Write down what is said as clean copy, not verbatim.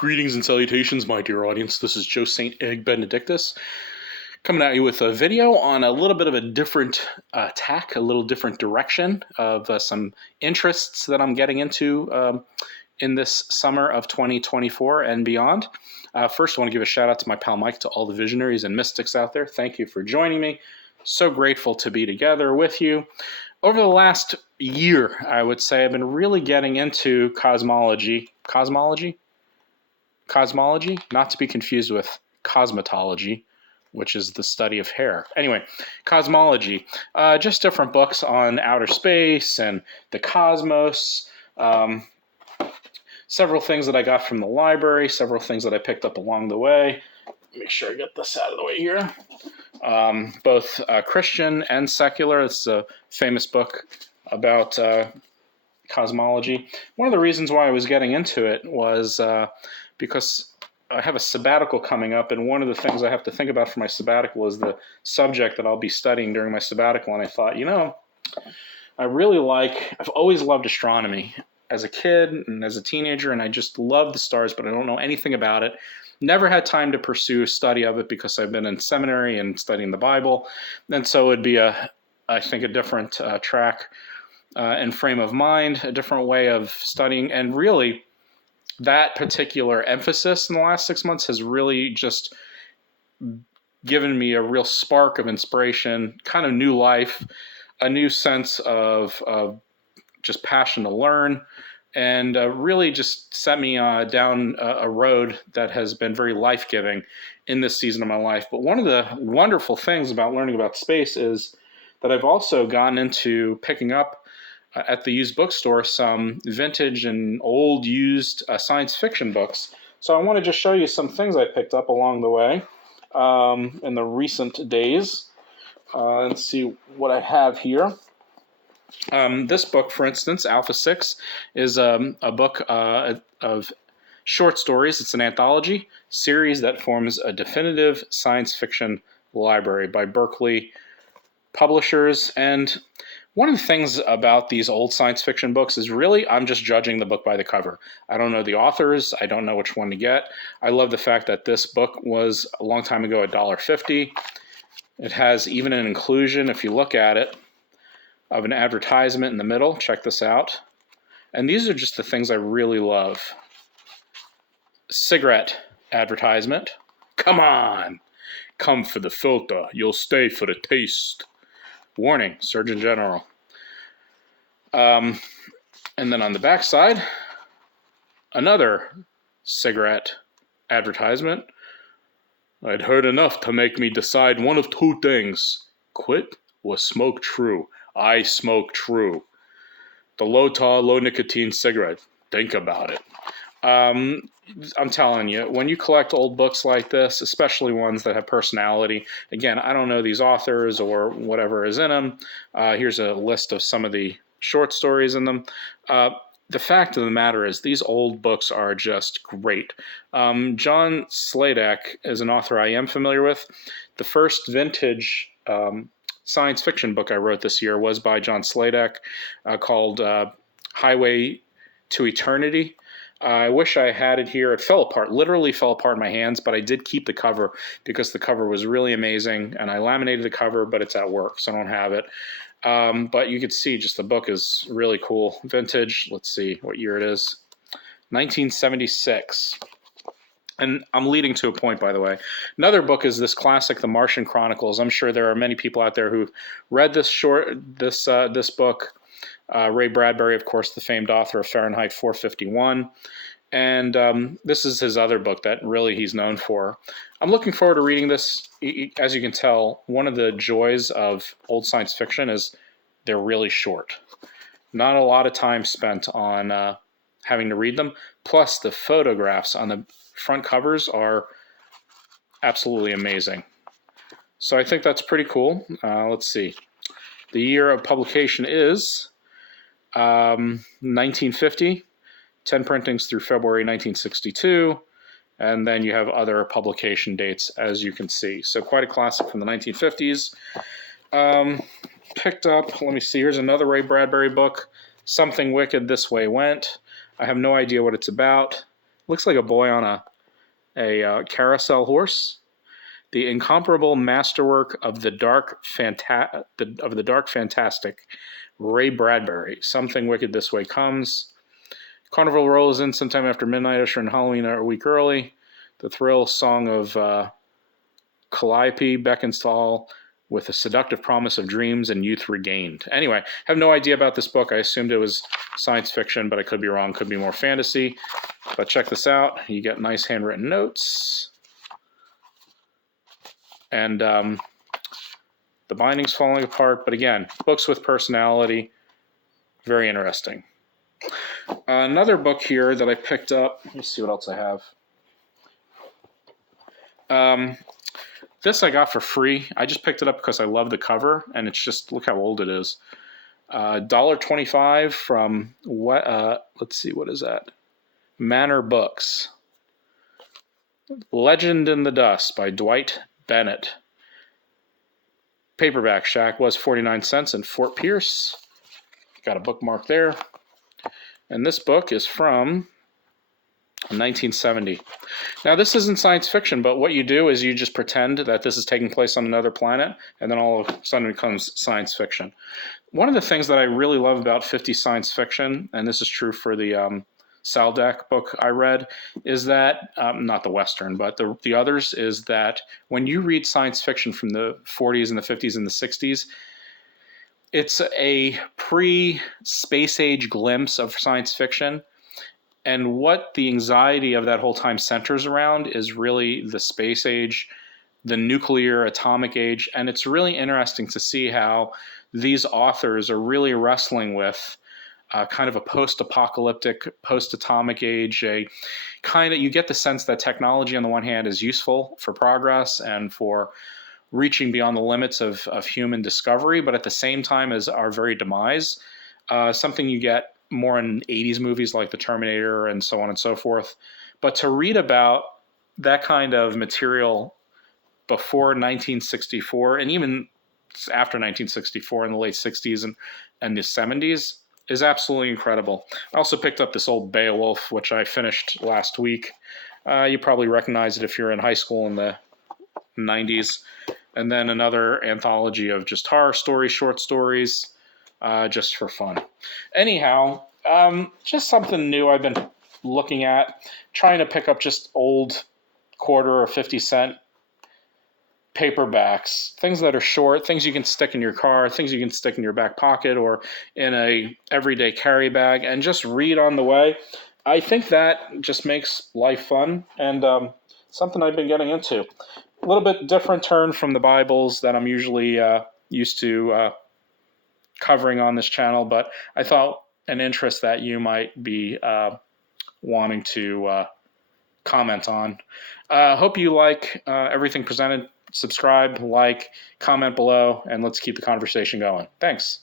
Greetings and salutations, my dear audience. This is Joe St. Egg Benedictus coming at you with a video on a little bit of a different tack, a little different direction of some interests that I'm getting into in this summer of 2024 and beyond. First, I want to give a shout out to my pal Mike, to all the visionaries and mystics out there. Thank you for joining me. So grateful to be together with you. Over the last year, I would say I've been really getting into cosmology, not to be confused with cosmetology, which is the study of hair. Anyway, cosmology, just different books on outer space and the cosmos, several things that I got from the library, several things that I picked up along the way. Make sure I get this out of the way here. Both Christian and secular. It's a famous book about cosmology. One of the reasons why I was getting into it was because I have a sabbatical coming up, and one of the things I have to think about for my sabbatical is the subject that I'll be studying during my sabbatical. And I thought, I've always loved astronomy as a kid and as a teenager, and I just love the stars, but I don't know anything about it. Never had time to pursue study of it because I've been in seminary and studying the Bible. And so it'd be I think a different track and frame of mind, a different way of studying. And really, that particular emphasis in the last 6 months has really just given me a real spark of inspiration, kind of new life, a new sense of just passion to learn, and really just set me down a road that has been very life-giving in this season of my life. But one of the wonderful things about learning about space is that I've also gotten into picking up at the used bookstore some vintage and old used science fiction books. So I want to just show you some things I picked up along the way in the recent days and see what I have here. This book, for instance, Alpha 6, is a book of short stories. It's an anthology series that forms a definitive science fiction library by Berkeley Publishers. And one of the things about these old science fiction books is really I'm just judging the book by the cover. I don't know the authors. I don't know which one to get. I love the fact that this book was a long time ago $1.50. It has even an inclusion, if you look at it, of an advertisement in the middle. Check this out. And these are just the things I really love. Cigarette advertisement. Come on. Come for the filter. You'll stay for the taste. Warning, Surgeon General. And then on the back side, another cigarette advertisement. I'd heard enough to make me decide one of two things. Quit or smoke true. I smoke true. The low tar, low nicotine cigarette. Think about it. I'm telling you, when you collect old books like this, especially ones that have personality, again, I don't know these authors or whatever is in them. Here's a list of some of the short stories in them. The fact of the matter is these old books are just great. John Sladek is an author I am familiar with. The first vintage science fiction book I wrote this year was by John Sladek called Highway to Eternity. I wish I had it here. It fell apart, literally fell apart in my hands, but I did keep the cover because the cover was really amazing, and I laminated the cover, but it's at work, so I don't have it. But you could see just the book is really cool. Vintage, let's see what year it is. 1976. And I'm leading to a point, by the way. Another book is this classic, The Martian Chronicles. I'm sure there are many people out there who've read this book. Ray Bradbury, of course, the famed author of Fahrenheit 451. And this is his other book that really he's known for. I'm looking forward to reading this. As you can tell, one of the joys of old science fiction is they're really short. Not a lot of time spent on having to read them. Plus, the photographs on the front covers are absolutely amazing. So I think that's pretty cool. Let's see. The year of publication is 1950, 10 printings through February 1962, and then you have other publication dates, as you can see. So quite a classic from the 1950s. Picked up, let me see, here's another Ray Bradbury book, Something Wicked This Way Went. I have no idea what it's about. looks like a boy on a carousel horse. The incomparable masterwork of the dark fantastic Ray Bradbury. Something Wicked This Way Comes. Carnival rolls in sometime after midnight, ushering Halloween a week early. The thrill song of Calliope beckons to all with a seductive promise of dreams and youth regained. Anyway, I have no idea about this book. I assumed it was science fiction, but I could be wrong. Could be more fantasy. But check this out. You get nice handwritten notes. And the binding's falling apart. But again, books with personality. Very interesting. Another book here that I picked up. Let me see what else I have. This I got for free. I just picked it up because I love the cover, and it's just, look how old it is. $1.25 from, let's see, what is that? Manor Books. Legend in the Dust by Dwight Bennett. Paperback Shack was 49 cents in Fort Pierce. Got a bookmark there. And this book is from 1970. Now, this isn't science fiction, but what you do is you just pretend that this is taking place on another planet, and then all of a sudden it becomes science fiction. One of the things that I really love about 50 science fiction, and this is true for the Saldak book I read, is that, not the Western, but the others, is that when you read science fiction from the 40s and the 50s and the 60s, it's a pre-space age glimpse of science fiction. And what the anxiety of that whole time centers around is really the space age, the nuclear atomic age. And it's really interesting to see how these authors are really wrestling with kind of a post-apocalyptic, post-atomic age. You get the sense that technology on the one hand is useful for progress and for reaching beyond the limits of human discovery, but at the same time as our very demise. Something you get more in 80s movies like The Terminator and so on and so forth. But to read about that kind of material before 1964 and even after 1964 in the late 60s and the 70s is absolutely incredible. I also picked up this old Beowulf, which I finished last week. You probably recognize it if you're in high school in the 90s. And then another anthology of just horror stories, short stories, just for fun. Anyhow, just something new I've been looking at, trying to pick up just old quarter or 50-cent paperbacks, things that are short, things you can stick in your car, things you can stick in your back pocket or in a everyday carry bag and just read on the way. I think that just makes life fun and something I've been getting into. A little bit different turn from the Bibles that I'm usually used to covering on this channel, but I thought an interest that you might be wanting to comment on. Hope you like everything presented. Subscribe, like, comment below, and let's keep the conversation going. Thanks.